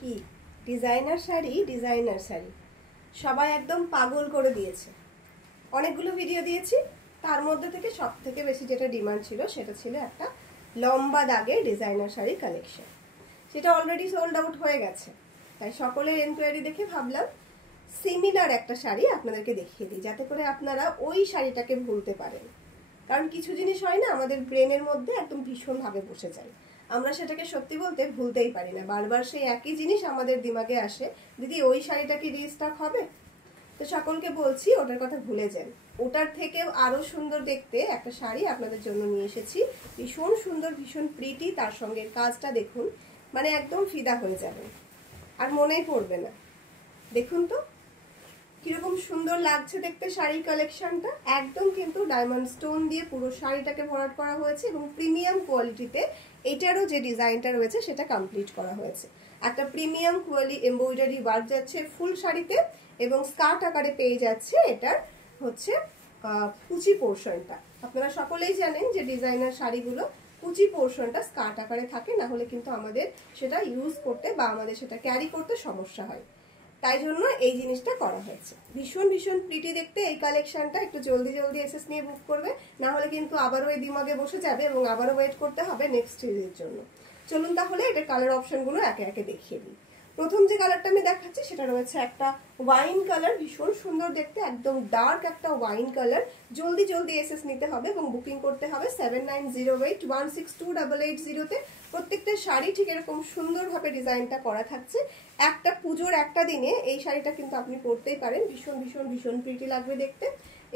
কি ডিজাইনার শাড়ি সবাই একদম পাগল করে দিয়েছে। অনেকগুলো ভিডিও দিয়েছি, তার মধ্যে থেকে সবথেকে বেশি যেটা ডিমান্ড ছিল সেটা ছিল একটা লম্বা দাগের ডিজাইনার শাড়ি কালেকশন। সেটা অলরেডি সোল্ড আউট হয়ে গেছে, তাই সকলের এনকোয়ারি দেখে ভাবলাম সিমিলার একটা শাড়ি আপনাদেরকে দেখিয়ে দিই, যাতে করে আপনারা ওই শাড়িটাকে ভুলতে পারেন। কারণ কিছু জিনিস হয় না, আমাদের ব্রেনের মধ্যে একদম ভীষণভাবে বসে যায়, আমরা সেটাকে সত্যি বলতে ভুলতেই পারি না। বারবার সেই একই জিনিস আমাদের দিমাগে আসে, দিদি ওই শাড়িটা কি রিস্টক হবে? তো সকলকে বলছি ওটার কথা ভুলে যান। ওটার থেকেও আরো সুন্দর দেখতে একটা শাড়ি আপনাদের জন্য নিয়ে এসেছি। ভীষণ সুন্দর, ভীষণ প্রিটি, তার সঙ্গে কাজটা দেখুন, মানে একদম ফিদা হয়ে যাবে আর মনেই পড়বে না। দেখুন তো কিরকম সুন্দর লাগছে দেখতে শাড়ির কালেকশনটা। একদম কিন্তু ডায়মন্ড স্টোন দিয়ে পুরো শাড়িটাকে ভরাট করা হয়েছে এবং প্রিমিয়াম কোয়ালিটিতে এটারও যে ডিজাইনটা রয়েছে সেটা কমপ্লিট করা হয়েছে। একটা প্রিমিয়াম কোয়ালিটি এমব্রয়ডারি ওয়ার্ক যাচ্ছে ফুল শাড়িতে এবং স্কার্ট আকারে পেয়ে যাচ্ছে এটার হচ্ছে কুচি পোর্শনটা। আপনারা সকলেই জানেন যে ডিজাইনার শাড়িগুলো কুচি পোর্শনটা স্কার্ট আকারে থাকে, না হলে কিন্তু আমাদের সেটা ইউজ করতে বা আমাদের সেটা ক্যারি করতে সমস্যা হয়। তাই জন্য এই জিনিসটা করা হয়েছে। ভীষণ ভীষণ প্রিটি দেখতে এই কালেকশনটা। একটু জলদি জলদি এসএস নিয়ে বুক করবে, না হলে কিন্তু আবারও এই দিমাগে বসে যাবে এবং আবারও ওয়েট করতে হবে নেক্সট সিরিজের জন্য। চলুন তাহলে এটার কালার অপশনগুলো একে একে দেখিয়ে দিই। প্রথম যে কালারটা আমি দেখাচ্ছি সেটা রয়েছে একটা ওয়াইন কালার, ভীষণ সুন্দর দেখতে, একদম ডার্ক একটা ওয়াইন কালার। জলদি জলদি এসএস নিতে হবে এবং বুকিং করতে হবে 7908162880-তে। প্রত্যেকটা শাড়ি ঠিক এরকম সুন্দরভাবে ডিজাইনটা করা থাকছে। একটা পুজোর একটা দিনে এই শাড়িটা কিন্তু আপনি পরতেই পারেন, ভীষণ ভীষণ ভীষণ প্রিটি লাগবে দেখতে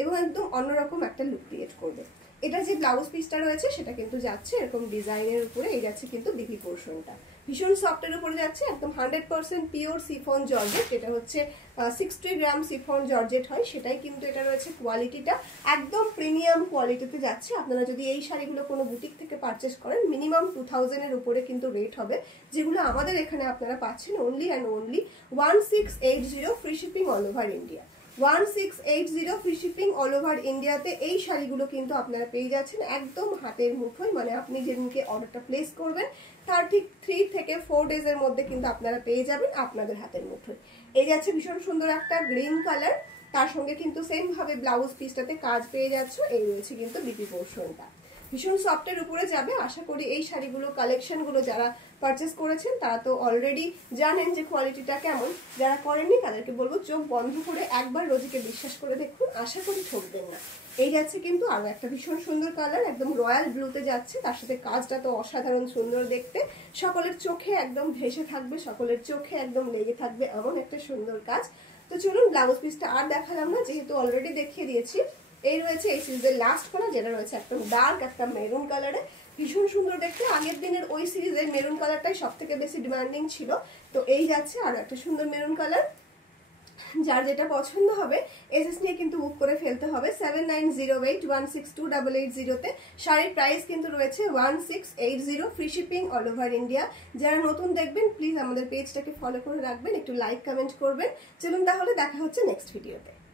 এবং একদম অন্যরকম একটা লুক ক্রিয়েট করবে। এটা যে ব্লাউজ পিসটা রয়েছে সেটা কিন্তু যাচ্ছে এরকম ডিজাইনের উপরে, এই যাচ্ছে কিন্তু বিপি পোর্শনটা ভীষণ সফটের উপরে যাচ্ছে, একদম 100% পিওর সিফন জর্জেট। যেটা হচ্ছে 60 গ্রাম সিফন জর্জেট হয়, সেটাই কিন্তু এটা রয়েছে কোয়ালিটিটা একদম প্রিমিয়াম কোয়ালিটিতে যাচ্ছে। আপনারা যদি এই শাড়িগুলো কোনো বুটিক থেকে পারচেস করেন মিনিমাম 2000-এর উপরে কিন্তু রেট হবে, যেগুলো আমাদের এখানে আপনারা পাচ্ছেন only and only 1680 free shipping all over India. 1680 free shipping all over ইন্ডিয়াতে এই শাড়িগুলো কিন্তু আপনারা পেয়ে যাচ্ছেন একদম হাতের মুঠোয়। মানে আপনি যেদিনকে অর্ডারটা প্লেস করবেন তার ঠিক 3 থেকে 4 ডেজের মধ্যে কিন্তু আপনারা পেয়ে যাবেন আপনাদের হাতের মুঠোয়। এই যাচ্ছে ভীষণ সুন্দর একটা গ্রিন কালার, তার সঙ্গে কিন্তু সেম ভাবে ব্লাউজ পিসটাতে কাজ পেয়ে যাচ্ছ। এই রয়েছে কিন্তু বিপি পোর্শনটা, ভীষণ সফটের উপরে যাবে। আশা করি এই শাড়িগুলো কালেকশনগুলো যারা পারচেস করেছেন তারা তো অলরেডি জানেন যে কোয়ালিটিটা কেমন। যারা করেননি তাদেরকে বলবো চোখ বন্ধ করে একবার রোজিকে বিশ্বাস করে দেখুন, আশা করি ঠকবেন না। এই যাচ্ছে কিন্তু আরো একটা ভীষণ সুন্দর কালার, একদম রয়্যাল ব্লুতে যাচ্ছে, তার সাথে কাজটা তো অসাধারণ সুন্দর দেখতে। সকলের চোখে একদম ভেসে থাকবে, সকলের চোখে একদম লেগে থাকবে এমন একটা সুন্দর কাজ। তো চলুন ব্লাউজ পিসটা আর দেখালাম না, যেহেতু অলরেডি দেখিয়ে দিয়েছি। এই রয়েছে এই সিরিজের লাস্ট কালার, যেটা রয়েছে একদম ডার্ক একটা মেরুন কালারে, ভীষণ সুন্দর দেখতে। আগের দিনের ওই সিরিজের মেরুন কালারটাই সব থেকে বেশি ডিমান্ডিং ছিল, তো এই যাচ্ছে আরো একটা সুন্দর মেরুন কালার। যার যেটা পছন্দ হবে এসএস নিয়ে কিন্তু বুক করে ফেলতে হবে 7908162880-তে। শাড়ির প্রাইস কিন্তু রয়েছে 1680 free shipping all over India. যারা নতুন দেখবেন প্লিজ আমাদের পেজটাকে ফলো করে রাখবেন, একটু লাইক কমেন্ট করবেন। চলুন তাহলে দেখা হচ্ছে নেক্সট ভিডিওতে।